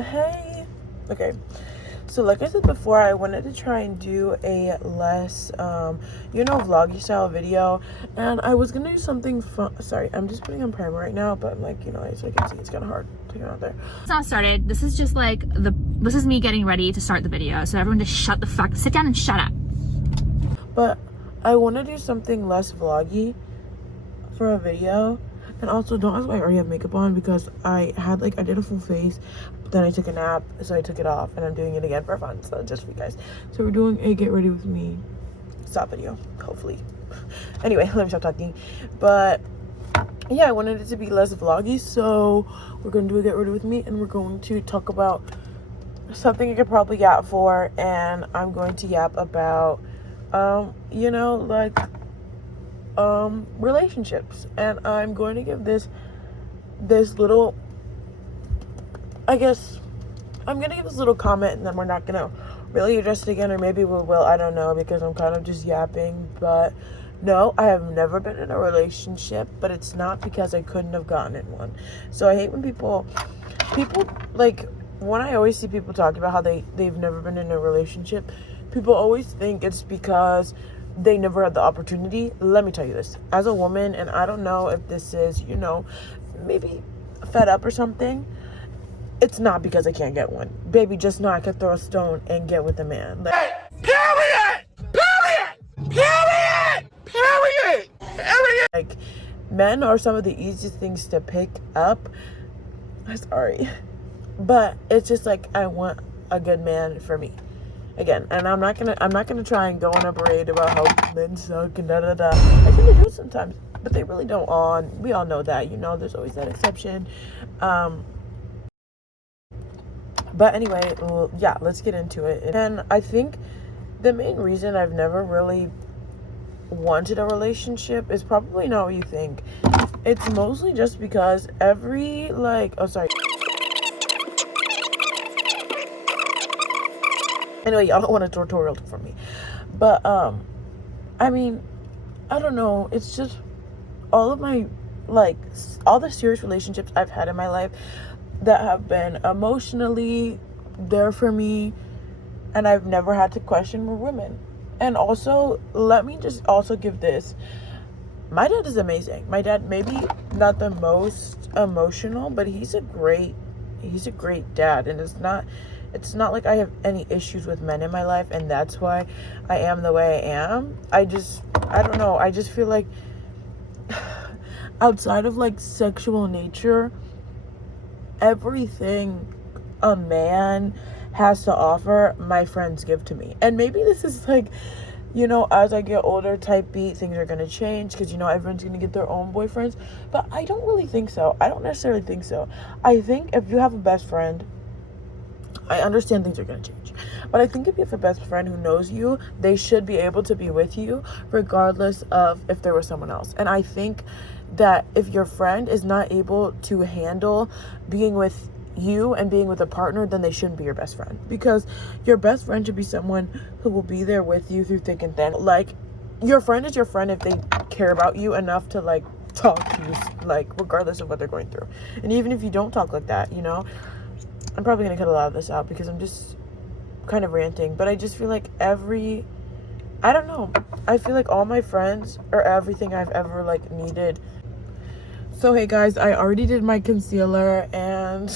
Hey. Okay. So like I said before, I wanted to try and do a less, vloggy style video. And I was going to do something fun. Sorry, I'm just putting on primer right now. But I'm like, as you can see, it's kind of hard to get out there. It's not started. This is just like, this is me getting ready to start the video. So everyone just sit down and shut up. But I want to do something less vloggy for a video. And also, don't ask why I already have makeup on, because I did a full face, but then I took a nap, so I took it off, and I'm doing it again for fun, so just for you guys. So we're doing a get ready with me stop video, hopefully. Anyway, let me stop talking. But yeah, I wanted it to be less vloggy, so we're going to do a get ready with me, and we're going to talk about something I could probably yap for, and I'm going to yap about, relationships. And I'm going to give this little, I'm gonna give this little comment, and then we're not gonna really address it again, or maybe we will, I don't know, because I'm kind of just yapping. But no, I have never been in a relationship, but it's not because I couldn't have gotten in one. So I hate when people like, when I always see people talking about how they've never been in a relationship, people always think it's because they never had the opportunity. Let me tell you this, as a woman, and I don't know if this is, maybe fed up or something, it's not because I can't get one. Baby, just know I could throw a stone and get with a man. Like, men are some of the easiest things to pick up. I'm sorry, but it's just like, I want a good man for me. Again, and I'm not gonna try and go on a parade about how men suck and da-da-da. I tend to do it sometimes, but they really don't. We all know that, there's always that exception. But anyway, yeah, let's get into it. And I think the main reason I've never really wanted a relationship is probably not what you think. It's mostly just because anyway, y'all don't want a tutorial from me. But, I don't know. It's just all of my, all the serious relationships I've had in my life that have been emotionally there for me, and I've never had to question, were women. And also, let me just also give this. My dad is amazing. My dad, maybe not the most emotional, but he's a great dad. And it's not like I have any issues with men in my life, and that's why I am the way I am. I don't know. I just feel like outside of sexual nature, everything a man has to offer, my friends give to me. And maybe this is as I get older type beat, things are gonna change, because everyone's gonna get their own boyfriends. But I don't really think so. I don't necessarily think so. I think if you have a best friend, I understand things are going to change, but I think if you have a best friend who knows you, they should be able to be with you regardless of if there was someone else. And I think that if your friend is not able to handle being with you and being with a partner, then they shouldn't be your best friend, because your best friend should be someone who will be there with you through thick and thin. Your friend is your friend if they care about you enough to talk to you, regardless of what they're going through. And even if you don't talk like that, I'm probably going to cut a lot of this out because I'm just kind of ranting. But I just feel like I don't know. I feel like all my friends are everything I've ever needed. So hey guys, I already did my concealer, and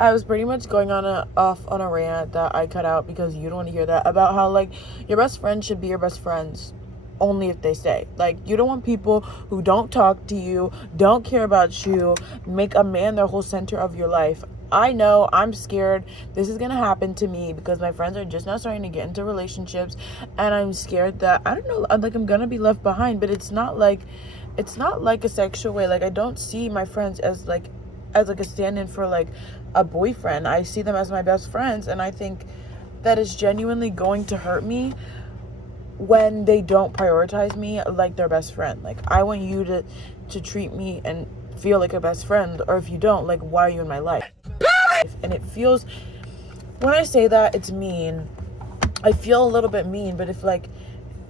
I was pretty much going off on a rant that I cut out because you don't want to hear that, about how your best friend should be your best friends only if they stay. You don't want people who don't talk to you, don't care about you, make a man their whole center of your life. I know, I'm scared this is gonna happen to me because my friends are just now starting to get into relationships, and I'm scared that, I don't know, I'm gonna be left behind. But it's not like a sexual way. I don't see my friends as a stand-in for a boyfriend. I see them as my best friends, and I think that is genuinely going to hurt me when they don't prioritize me like their best friend. I want you to treat me and feel like a best friend, or if you don't, why are you in my life? And it feels, when I say that, it's mean. I feel a little bit mean, but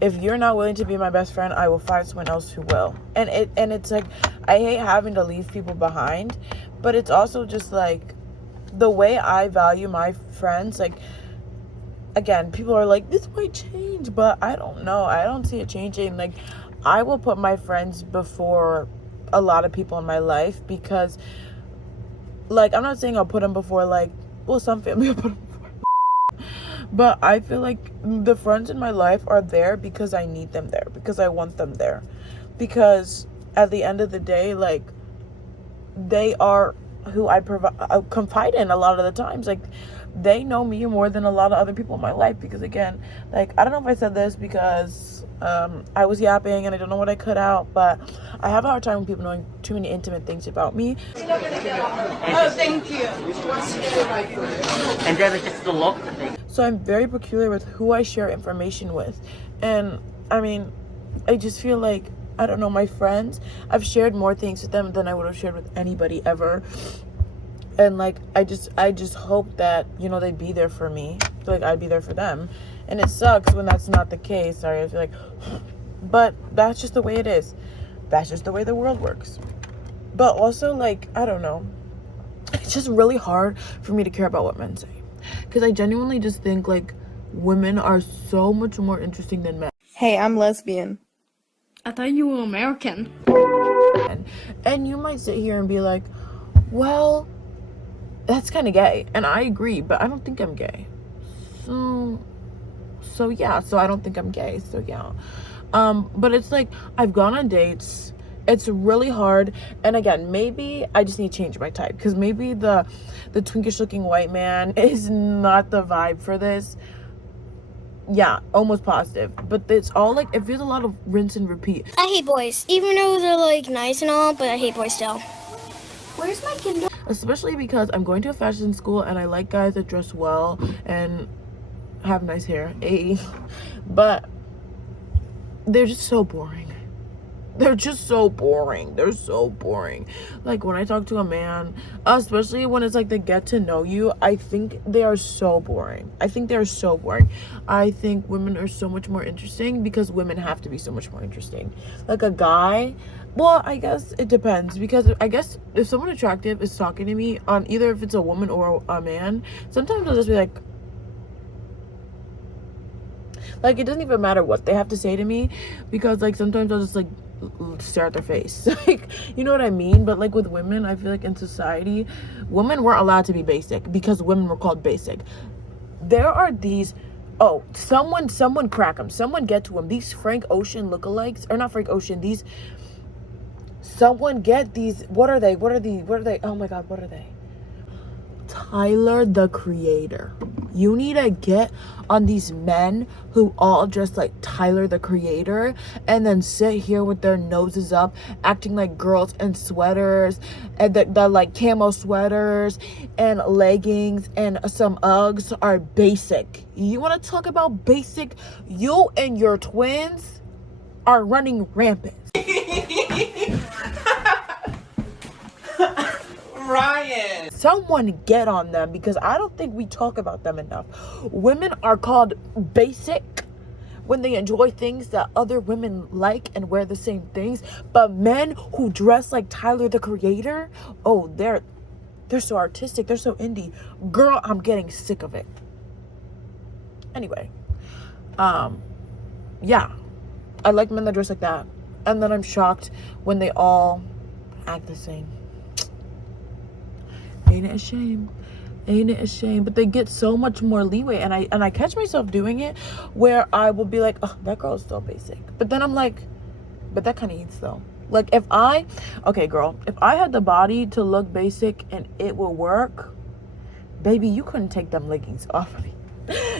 if you're not willing to be my best friend, I will find someone else who will. And it's I hate having to leave people behind, but it's also just the way I value my friends, like, again, people are like, this might change, but I don't know. I don't see it changing. Like, I will put my friends before a lot of people in my life because, like, I'm not saying I'll put them before, like, well, some family will put them before. But I feel like the friends in my life are there because I need them there, because I want them there. Because at the end of the day, like, they are who I confide in a lot of the times. Like, they know me more than a lot of other people in my life because, again, like, I don't know if I said this because I was yapping and I don't know what I cut out, but I have a hard time with people knowing too many intimate things about me. Oh, thank you. And then just the look. So I'm very peculiar with who I share information with. And I mean, I just feel like, I don't know, my friends, I've shared more things with them than I would have shared with anybody ever. And like, I just hope that, you know, they'd be there for me, like I'd be there for them. And it sucks when that's not the case. Sorry, I feel like, but that's just the way it is. That's just the way the world works. But also, like, I don't know, it's just really hard for me to care about what men say, because I genuinely just think, like, women are so much more interesting than men. Hey, I'm lesbian. I thought you were American. And you might sit here and be like, well, that's kind of gay. And I agree, but I don't think I'm gay. So yeah, so I don't think I'm gay. So yeah. But it's like, I've gone on dates. It's really hard. And again, maybe I just need to change my type, because maybe the twinkish looking white man is not the vibe for this. Yeah, almost positive. But it's all like, it feels a lot of rinse and repeat. I hate boys, even though they're like nice and all, but I hate boys still. Where's my Kindle? Especially because I'm going to a fashion school and I like guys that dress well and have nice hair. But they're just so boring. They're just so boring. They're so boring. Like, when I talk to a man, especially when it's like the get to know you, I think they are so boring. I think they're so boring. I think women are so much more interesting because women have to be so much more interesting. Like, a guy, well, I guess it depends, because I guess if someone attractive is talking to me, on either if it's a woman or a man, sometimes I'll just be like, it doesn't even matter what they have to say to me, because, like, sometimes I'll just, like, stare at their face. Like, you know what I mean? But, like, with women, I feel like in society, women weren't allowed to be basic because women were called basic. There are these, someone crack them, someone get to them, these Frank Ocean lookalikes, or not Frank Ocean, these, someone get these, what are they, oh my god, what are they? Tyler, the Creator. You need to get on these men who all dress like Tyler, the Creator, and then sit here with their noses up, acting like girls in sweaters, and the like camo sweaters and leggings and some Uggs are basic. You want to talk about basic? You and your twins are running rampant. Ryan! Someone get on them, because I don't think we talk about them enough. Women are called basic when they enjoy things that other women like and wear the same things. But men who dress like Tyler, the Creator, oh, they're so artistic. They're so indie. Girl, I'm getting sick of it. Anyway, yeah, I like men that dress like that. And then I'm shocked when they all act the same. Ain't it a shame? Ain't it a shame? But they get so much more leeway, and I catch myself doing it, where I will be like, oh, that girl is still basic. But then I'm like, but that kind of eats though. Like, if I had the body to look basic and it will work, baby, you couldn't take them leggings off of me.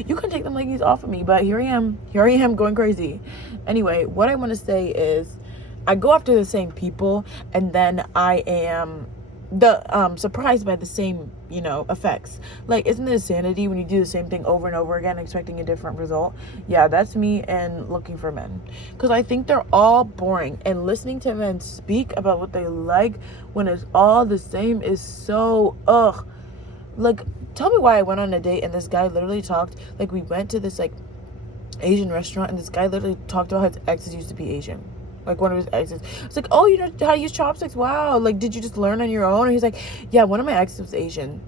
You couldn't take them leggings off of me. But here I am going crazy. Anyway, what I want to say is, I go after the same people, and then I am surprised by the same, effects. Like, isn't it insanity when you do the same thing over and over again expecting a different result? Yeah, that's me and looking for men, because I think they're all boring, and listening to men speak about what they like when it's all the same is so like, tell me why I went on a date and this guy literally talked, like, we went to this like Asian restaurant, and this guy literally talked about how his exes used to be Asian. Like, one of his exes. It's like, oh, you know how to use chopsticks? Wow. Like, did you just learn on your own? And he's like, yeah, one of my exes was Asian.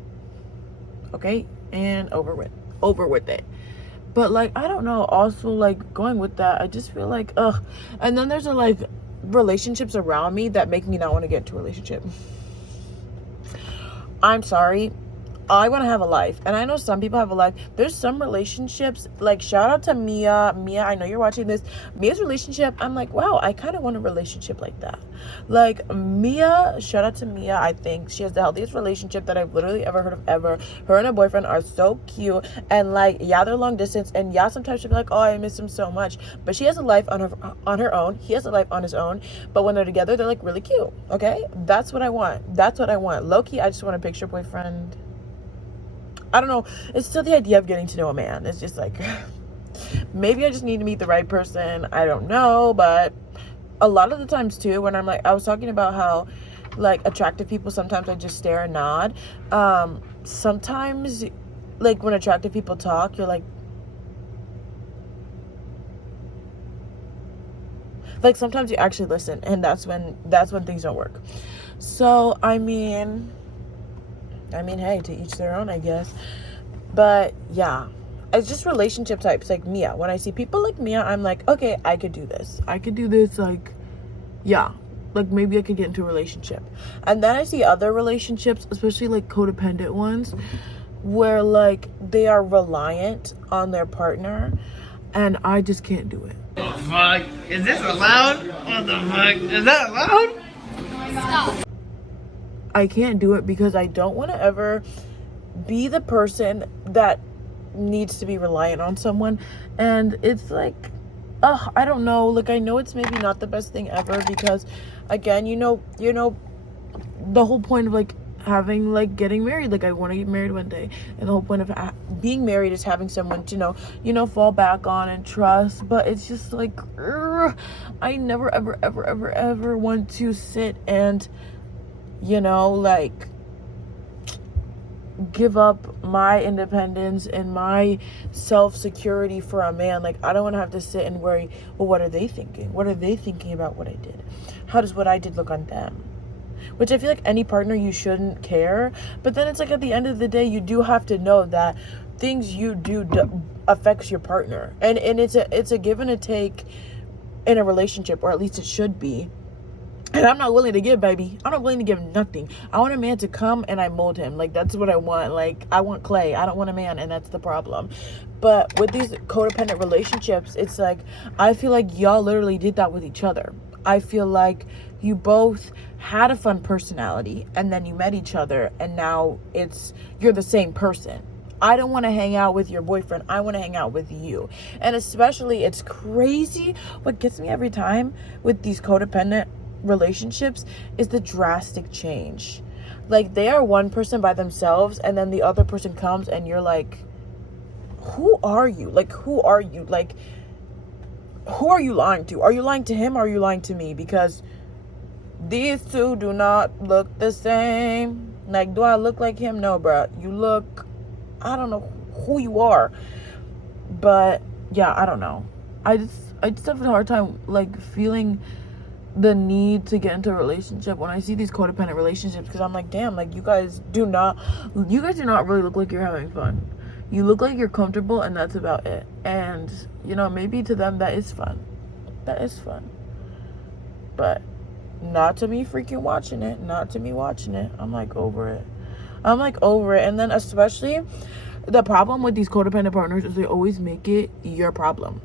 okay? And over with it. But like, I don't know, also like going with that, I just feel like ugh. And then there's like relationships around me that make me not want to get into a relationship. I'm sorry, I want to have a life, and I know some people have a life. There's some relationships, like shout out to Mia. I know you're watching this. Mia's relationship, I'm like, wow, I kind of want a relationship like that. Like Mia, shout out to Mia. I think she has the healthiest relationship that I've literally ever heard of ever. Her and her boyfriend are so cute, and like, yeah, they're long distance, and yeah, sometimes she'll be like, oh, I miss him so much, but she has a life on her own. He has a life on his own, but when they're together, they're like really cute. Okay, that's what I want. Low-key, I just want a picture boyfriend. I don't know. It's still the idea of getting to know a man. It's just like, maybe I just need to meet the right person. I don't know. But a lot of the times too, when I'm like, I was talking about how like attractive people, sometimes I just stare and nod. Sometimes like when attractive people talk, you're like sometimes you actually listen, and that's when things don't work. So I mean, hey, to each their own, I guess. But yeah, it's just relationship types like Mia. When I see people like Mia, I'm like, okay, I could do this. Like, yeah, like maybe I could get into a relationship. And then I see other relationships, especially like codependent ones, where like they are reliant on their partner, and I just can't do it. Fuck. Is this allowed? What the fuck? Is that allowed? I can't do it because I don't want to ever be the person that needs to be reliant on someone. And it's like, I don't know. Like, I know it's maybe not the best thing ever because, again, you know, the whole point of like having like getting married, like I want to get married one day, and the whole point of being married is having someone to fall back on and trust. But it's just like, I never ever want to sit and like give up my independence and my self-security for a man. Like, I don't want to have to sit and worry, well, what are they thinking about what I did? How does what I did look on them? Which I feel like any partner, you shouldn't care, but then it's like at the end of the day, you do have to know that things you do affects your partner, and it's a give and a take in a relationship, or at least it should be. And I'm not willing to give, baby. I'm not willing to give nothing. I want a man to come and I mold him. Like, that's what I want. Like, I want clay. I don't want a man, and that's the problem. But with these codependent relationships, it's like, I feel like y'all literally did that with each other. I feel like you both had a fun personality, and then you met each other, and now you're the same person. I don't want to hang out with your boyfriend. I want to hang out with you. And especially, it's crazy. What gets me every time with these codependent relationships is the drastic change. Like, they are one person by themselves, and then the other person comes, and you're like, who are you? Like, who are you? Like, who are you lying to? Are you lying to him, or are you lying to me? Because these two do not look the same. Like, do I look like him? No, bruh. You look, I don't know who you are. But yeah, I don't know. I just have a hard time like feeling the need to get into a relationship when I see these codependent relationships, because I'm like, damn, like you guys do not really look like you're having fun. You look like you're comfortable, and that's about it. And maybe to them that is fun, but not to me freaking watching it, I'm like over it. And then especially the problem with these codependent partners is they always make it your problem.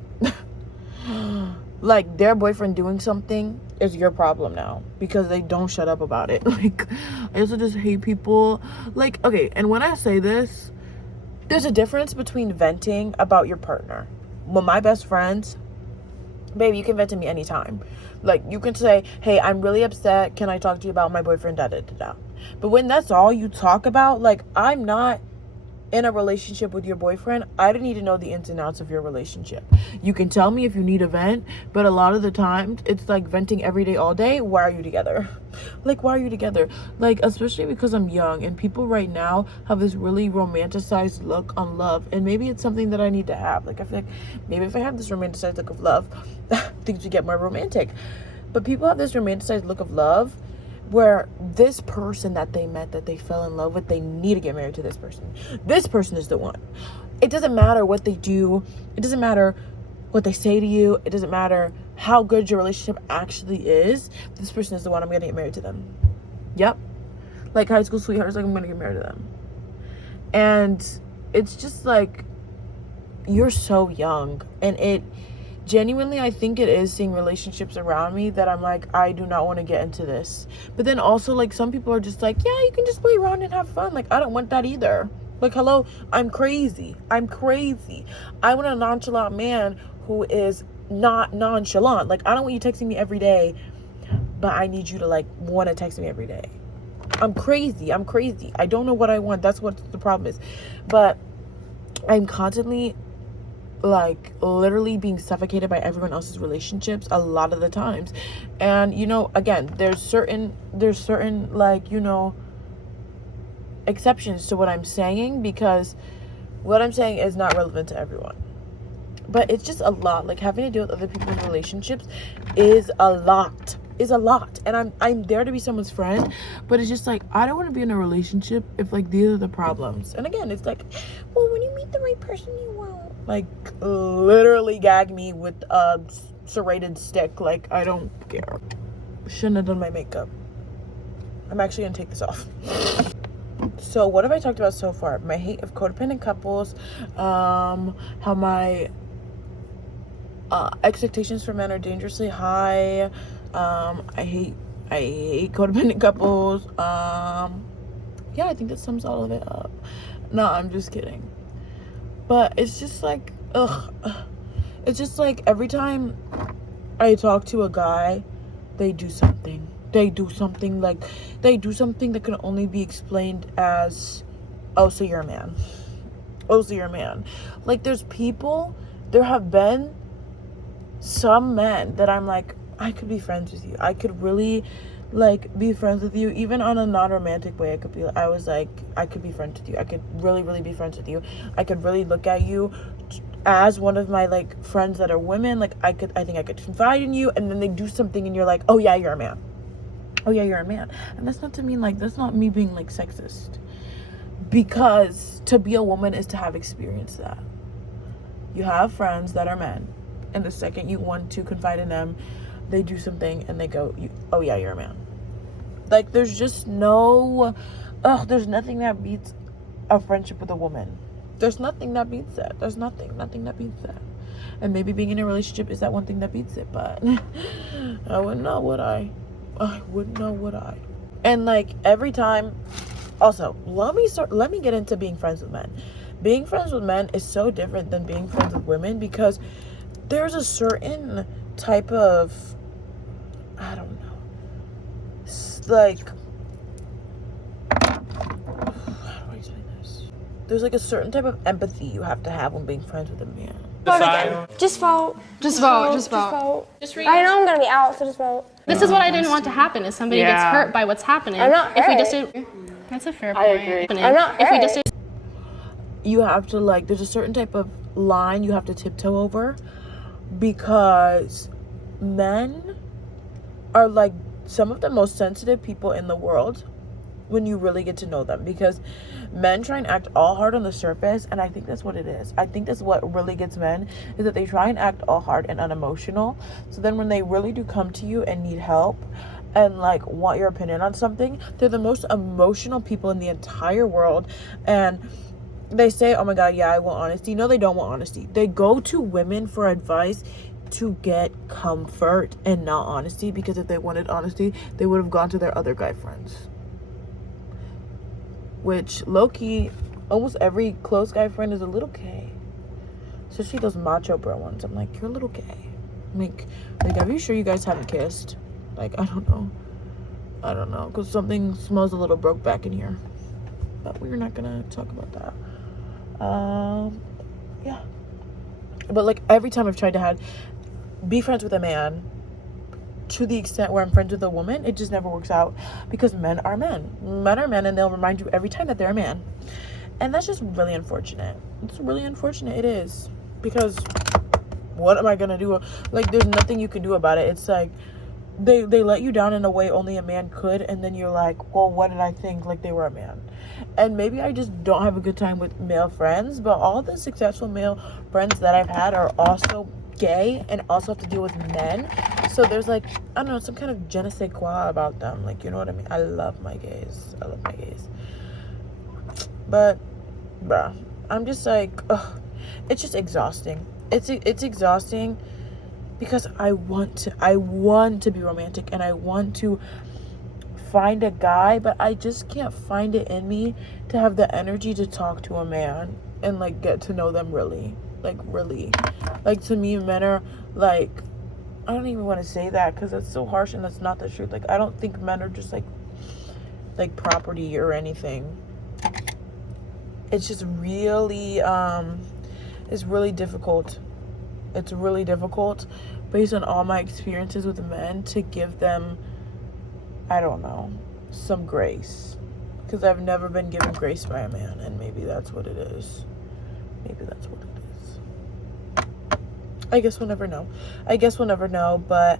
Like, their boyfriend doing something is your problem now because they don't shut up about it. Like, I also just hate people. Like, okay, and when I say this, there's a difference between venting about your partner. When my best friends, baby, you can vent to me anytime. Like, you can say, hey, I'm really upset. Can I talk to you about my boyfriend? Da da da da. But when that's all you talk about, like, I'm not in a relationship with your boyfriend. I don't need to know the ins and outs of your relationship. You can tell me if you need a vent, but a lot of the time it's like venting every day, all day. Why are you together? Like, why are you together? Like, especially because I'm young, and people right now have this really romanticized look on love, and maybe it's something that I need to have. Like, I feel like maybe if I have this romanticized look of love, things would get more romantic. But people have this romanticized look of love where this person that they met, that they fell in love with, they need to get married to this person. This person is the one. It doesn't matter what they do. It doesn't matter what they say to you. It doesn't matter how good your relationship actually is. This person is the one. I'm gonna get married to them. Yep. Like high school sweethearts, like I'm gonna get married to them. And it's just like, you're so young. And it genuinely, I think it is seeing relationships around me that I'm like, I do not want to get into this. But then also, like, some people are just like, yeah, you can just play around and have fun. Like, I don't want that either. Like, hello, I'm crazy. I want a nonchalant man who is not nonchalant. Like, I don't want you texting me every day, but I need you to, like, want to text me every day. I'm crazy. I don't know what I want. That's what the problem is. But I'm constantly, like, literally being suffocated by everyone else's relationships a lot of the times. And, you know, again, there's certain like, you know, exceptions to what I'm saying, because what I'm saying is not relevant to everyone. But it's just a lot. Like, having to deal with other people's relationships is a lot. And I'm there to be someone's friend, but it's just like, I don't want to be in a relationship if, like, these are the problems. And again, it's like, well, when you meet the right person, you won't. Like, literally gag me with a serrated stick. Like, I don't care. Shouldn't have done my makeup. I'm actually gonna take this off. So what have I talked about so far? My hate of codependent couples, how my expectations for men are dangerously high. I hate codependent couples. Yeah, I think that sums all of it up. No, I'm just kidding. But it's just like, it's just like every time I talk to a guy, they do something that can only be explained as, oh, so you're a man. Like, there have been some men that I'm like, I could be friends with you. I could really, like, be friends with you, even on a non-romantic way. I could be friends with you. I could really, really be friends with you. I could really look at you as one of my, like, friends that are women. Like, I think I could confide in you, and then they do something and you're like, oh yeah, you're a man. And that's not me being, like, sexist, because to be a woman is to have experienced that. You have friends that are men, and the second you want to confide in them, they do something and they go, oh yeah, you're a man. Like, there's just there's nothing that beats a friendship with a woman. There's nothing that beats that. There's nothing that beats that. And maybe being in a relationship is that one thing that beats it, but I wouldn't know, would I? And, like, every time, also, let me get into being friends with men. Being friends with men is so different than being friends with women, because there's a certain type of, I don't know, like, how do I explain this? There's, like, a certain type of empathy you have to have when being friends with a man. Just vote. Just vote. Just read. I know I'm gonna be out, so just vote. This is what I didn't want to happen, is somebody gets hurt by what's happening. I'm not If we hurt. just did, that's a fair point. I agree. I'm not If we hurt. just did, You have to, like, there's a certain type of line you have to tiptoe over, because men are, like, some of the most sensitive people in the world when you really get to know them, because men try and act all hard on the surface, and I think that's what it is. I think that's what really gets men, is that they try and act all hard and unemotional. So then when they really do come to you and need help and, like, want your opinion on something, they're the most emotional people in the entire world. And they say, oh my god, yeah, I want honesty. No, they don't want honesty. They go to women for advice to get comfort and not honesty, because if they wanted honesty, they would have gone to their other guy friends. Which, low-key, almost every close guy friend is a little gay. Especially those macho bro ones. I'm like, you're a little gay. Like, are you sure you guys haven't kissed? Like, I don't know. Because something smells a little broke back in here. But we're not gonna talk about that. Yeah. But, like, every time I've tried to be friends with a man to the extent where I'm friends with a woman, it just never works out, because men are men. Men are men, and they'll remind you every time that they're a man. And that's just really unfortunate. It's really unfortunate. It is. Because what am I gonna do? Like, there's nothing you can do about it. It's like, they let you down in a way only a man could, and then you're like, well, what did I think? Like, they were a man. And maybe I just don't have a good time with male friends, but all the successful male friends that I've had are also gay and also have to deal with men. So there's like, I don't know, some kind of je ne sais quoi about them. Like, you know what I mean? I love my gays. But, bruh, I'm just like, ugh, it's just exhausting. It's exhausting because I want to be romantic, and I want to find a guy, but I just can't find it in me to have the energy to talk to a man and like get to know them really. Like, to me, men are like, I don't even want to say that because that's so harsh and that's not the truth. Like, I don't think men are just like property or anything. It's just really it's really difficult. It's really difficult based on all my experiences with men to give them, I don't know, some grace, because I've never been given grace by a man, and maybe that's what it is. I guess we'll never know, but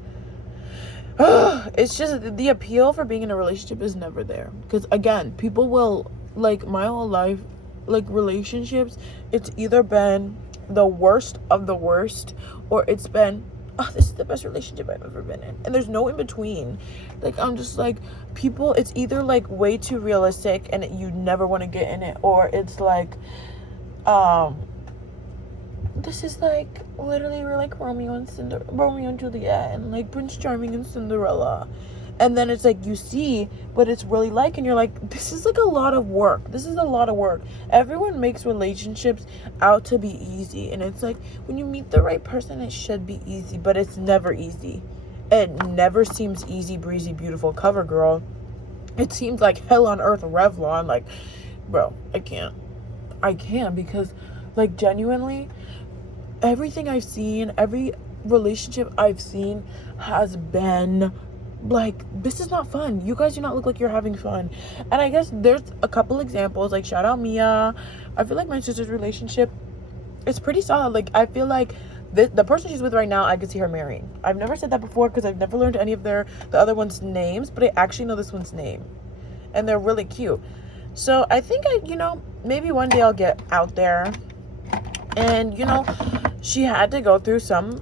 it's just the appeal for being in a relationship is never there, because again, people will, like, my whole life, like, relationships, it's either been the worst of the worst, or it's been, oh, this is the best relationship I've ever been in, and there's no in between. Like, I'm just like, people, it's either like way too realistic and you never want to get in it, or it's like, this is like, literally, we're like Romeo and Juliet, and like Prince Charming and Cinderella, and then it's like you see what it's really like, and you're like, this is like a lot of work. Everyone makes relationships out to be easy, and it's like, when you meet the right person, it should be easy, but it's never easy. It never seems easy breezy beautiful cover girl. It seems like hell on earth Revlon. Like, bro, I can't because, like, genuinely, everything I've seen, every relationship I've seen has been like, this is not fun. You guys do not look like you're having fun. And I guess there's a couple examples, like, shout out Mia. I feel like my sister's relationship is pretty solid. Like, I feel like the person she's with right now, I could see her marrying. I've never said that before because I've never learned any of the other one's names, but I actually know this one's name, and they're really cute. So I think maybe one day I'll get out there. And she had to go through some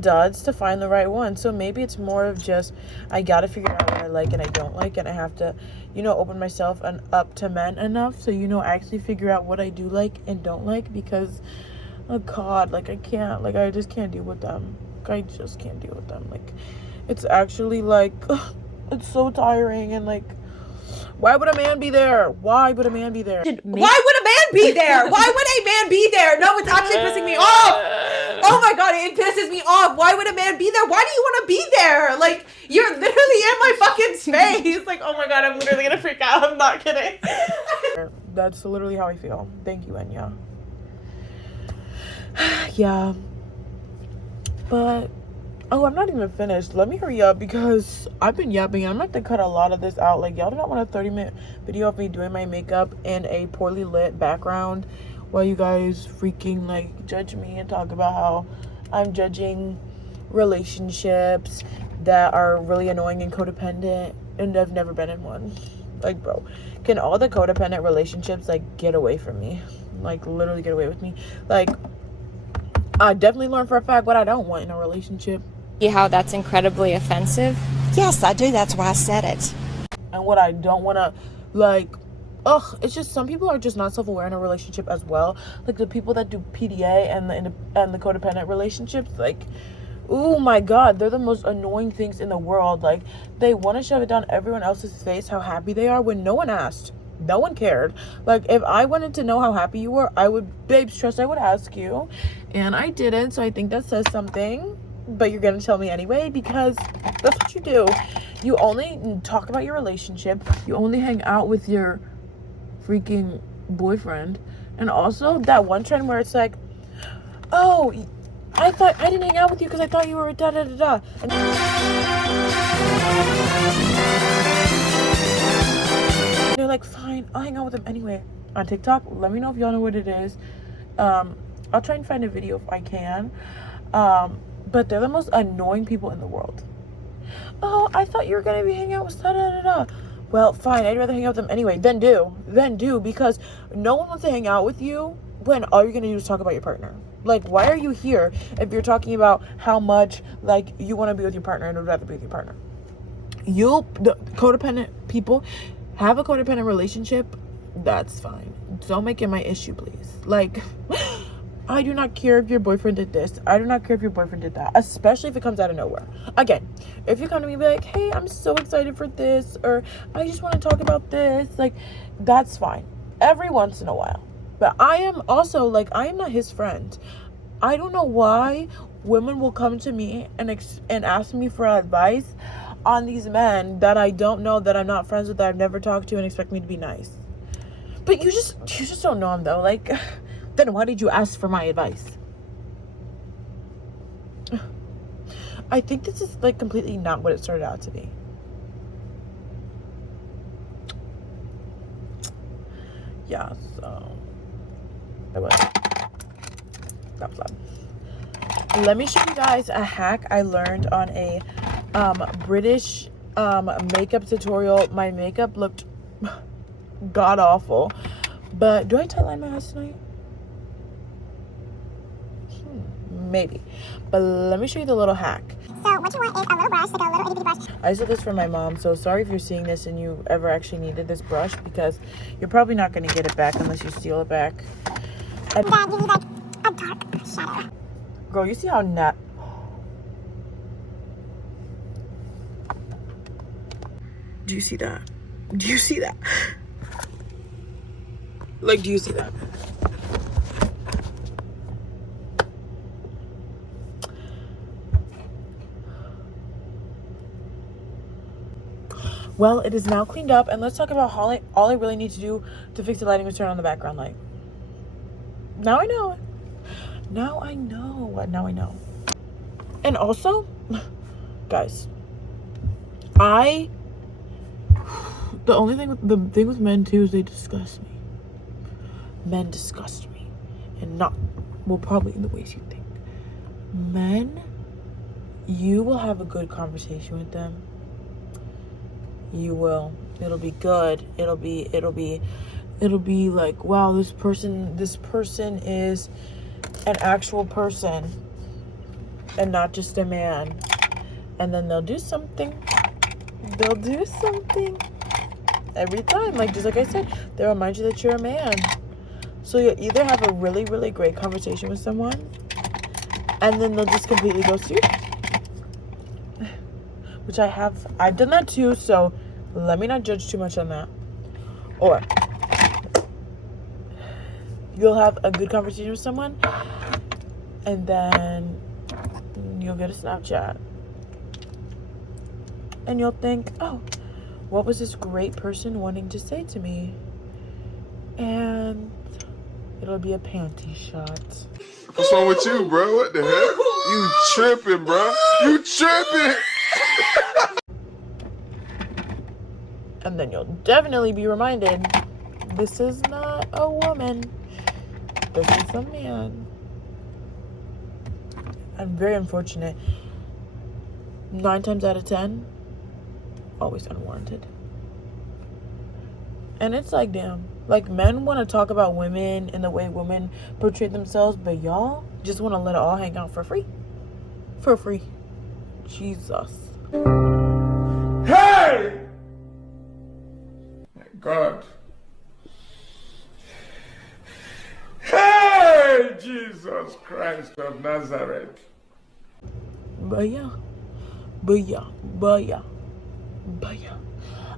duds to find the right one. So maybe it's more of just, I gotta figure out what I like and I don't like, and I have to open myself and up to men enough so actually figure out what I do like and don't like, because, oh god, like, I just can't deal with them. Like, it's actually like, it's so tiring, and like, why would a man be there? Why would a man be there? No, it's actually pissing me off. Oh my god, it pisses me off. Why would a man be there? Why do you want to be there? Like, you're literally in my fucking space. Like, oh my god, I'm literally gonna freak out. I'm not kidding. That's literally how I feel. Thank you, Enya. Yeah. But, oh, I'm not even finished. Let me hurry up because I've been yapping. I'm going to have to cut a lot of this out. Like, y'all do not want a 30-minute video of me doing my makeup in a poorly lit background while you guys freaking, like, judge me and talk about how I'm judging relationships that are really annoying and codependent, and I've never been in one. Like, bro, can all the codependent relationships, like, get away from me? Like, literally get away with me? Like, I definitely learned for a fact what I don't want in a relationship. How that's incredibly offensive? Yes, I do. That's why I said it. And what I don't want to, like, it's just, some people are just not self-aware in a relationship as well. Like, the people that do PDA and the codependent relationships, like, oh my god, they're the most annoying things in the world. Like, they want to shove it down everyone else's face how happy they are when no one asked. No one cared. Like, if I wanted to know how happy you were, I would, babes, trust, I would ask you. And I didn't, so I think that says something. But you're gonna tell me anyway, because that's what you do. You only talk about your relationship. You only hang out with your freaking boyfriend. And also that one trend where it's like, oh, I didn't hang out with you because I thought you were da da da da. And they're like, fine, I'll hang out with them anyway. On TikTok, let me know if y'all know what it is. I'll try and find a video if I can. But they're the most annoying people in the world. Oh, I thought you were gonna be hanging out with da da da da. Well, fine, I'd rather hang out with them anyway. Then do, because no one wants to hang out with you when all you're gonna do is talk about your partner. Like, why are you here if you're talking about how much, like, you want to be with your partner and would rather be with your partner? The codependent people have a codependent relationship. That's fine. Don't make it my issue, please. Like, I do not care if your boyfriend did this. I do not care if your boyfriend did that, especially if it comes out of nowhere. Again, if you come to me and be like, hey, I'm so excited for this, or I just want to talk about this, like, that's fine. Every once in a while. But I am also, like, I am not his friend. I don't know why women will come to me and ask me for advice on these men that I don't know, that I'm not friends with, that I've never talked to, and expect me to be nice. But you just don't know him, though. Like, then why did you ask for my advice? I think this is, like, completely not what it started out to be. Yeah, so I was. That was loud. Let me show you guys a hack I learned on a British makeup tutorial. My makeup looked god awful, but do I tightline my eyes tonight? Maybe. But let me show you the little hack. So what you want is a little brush, like a little itty bitty brush. I said this for my mom, so sorry if you're seeing this and you ever actually needed this brush, because you're probably not going to get it back unless you steal it back. And then you need like a dark shadow. Girl, you see how do you see that? Do you see that? Like, do you see that? Well, it is now cleaned up, and let's talk about all I really need to do to fix the lighting is turn on the background light. Now I know it. Now I know. And also, guys, the thing with men too is they disgust me. Men disgust me, and not, well, probably in the ways you think. Men, you will have a good conversation with them. You will. It'll be good. It'll be like, wow, this person is an actual person and not just a man. And then they'll do something every time, like, just like I said, they'll remind you that you're a man. So you'll either have a really, really great conversation with someone, and then they'll just completely ghost you, which I've done that too, so let me not judge too much on that. Or you'll have a good conversation with someone, and then you'll get a Snapchat, and you'll think, oh, what was this great person wanting to say to me? And it'll be a panty shot. What's wrong with you, bro? What the heck? You tripping, bro? You tripping? And then you'll definitely be reminded, this is not a woman. This is a man. I'm very unfortunate. 9 times out of 10, always unwarranted. And it's like, damn. Like, men want to talk about women and the way women portray themselves, but y'all just want to let it all hang out for free. For free. Jesus. Hey! My God. Hey, Jesus Christ of Nazareth. But yeah.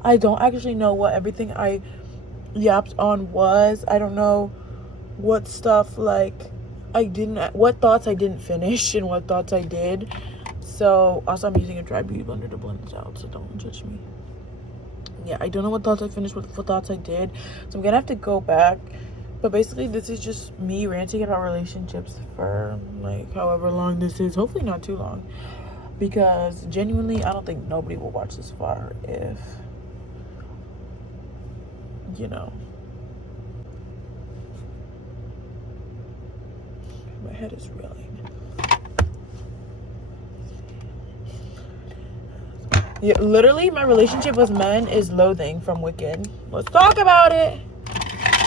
I don't actually know what everything I yapped on was. I don't know what stuff, like, what thoughts I didn't finish and what thoughts I did. So, also, I'm using a dry beauty blender to blend this out, so don't judge me. Yeah, I don't know what thoughts I finished, what thoughts I did. So I'm gonna have to go back. But basically, this is just me ranting about relationships for, like, however long this is. Hopefully not too long. Because, genuinely, I don't think nobody will watch this far if, you know. My head is reeling. Yeah, literally, my relationship with men is loathing from Wicked. Let's talk about it.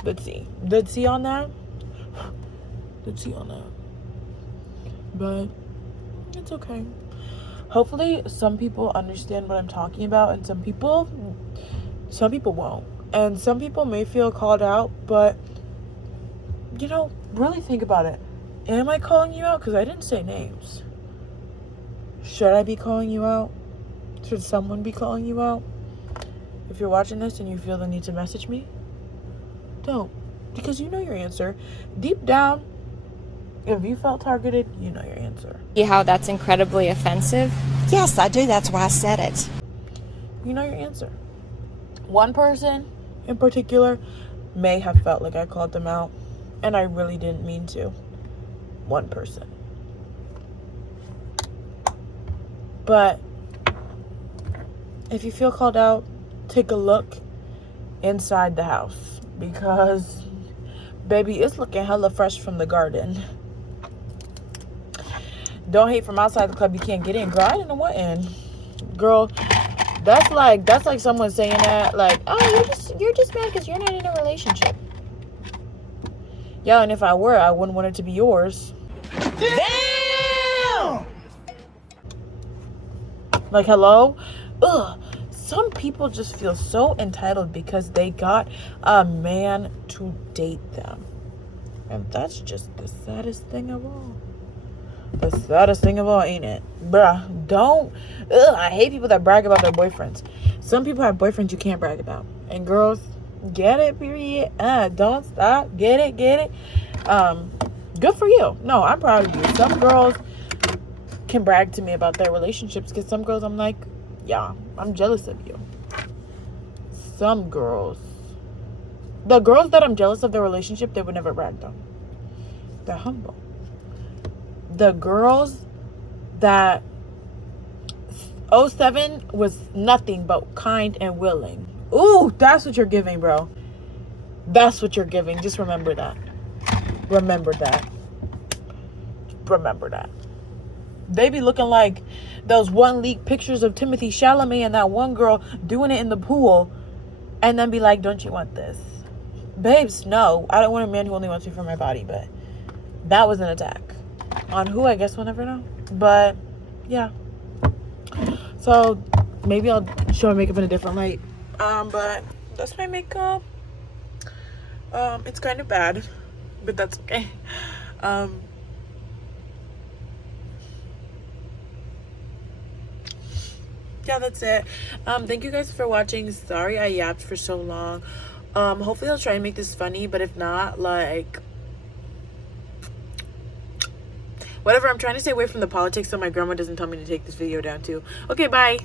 Let's see. Did see on that? Did see on that? But it's okay. Hopefully, some people understand what I'm talking about, and some people won't. And some people may feel called out, but you know, really think about it. Am I calling you out? Because I didn't say names. Should I be calling you out? Should someone be calling you out? If you're watching this and you feel the need to message me, don't. Because you know your answer. Deep down, if you felt targeted, you know your answer. See how that's incredibly offensive? Yes, I do. That's why I said it. You know your answer. One person in particular may have felt like I called them out, and I really didn't mean to. One person. But if you feel called out, take a look inside the house, because baby, it's looking hella fresh from the garden. Don't hate from outside the club you can't get in. Girl, I didn't know what in. Girl, that's like someone saying that, like, oh, you're just mad because you're not in a relationship. Yeah, and if I were, I wouldn't want it to be yours. Damn! Like, hello? Ugh. Some people just feel so entitled because they got a man to date them. And that's just the saddest thing of all. The saddest thing of all, ain't it? Bruh, don't. Ugh, I hate people that brag about their boyfriends. Some people have boyfriends you can't brag about. And girls, get it, period. Don't stop. Get it. Good for you. No, I'm proud of you. Some girls can brag to me about their relationships, because some girls I'm like, yeah, I'm jealous of you. Some girls, the girls that I'm jealous of their relationship, they would never brag though. They're humble. The girls that 07 was nothing but kind and willing. Ooh, that's what you're giving, bro. That's what you're giving. Just remember that. Remember that. Remember that. They be looking like those one leaked pictures of Timothy Chalamet and that one girl doing it in the pool, and then be like, don't you want this? Babes, no. I don't want a man who only wants me for my body, but that was an attack. On who, I guess we'll never know. But, yeah. So, maybe I'll show my makeup in a different light. But that's my makeup. It's kind of bad, but that's okay. Yeah, that's it. Thank you guys for watching. Sorry I yapped for so long. Hopefully I'll try and make this funny, but if not, like, whatever. I'm trying to stay away from the politics so my grandma doesn't tell me to take this video down too. Okay, bye.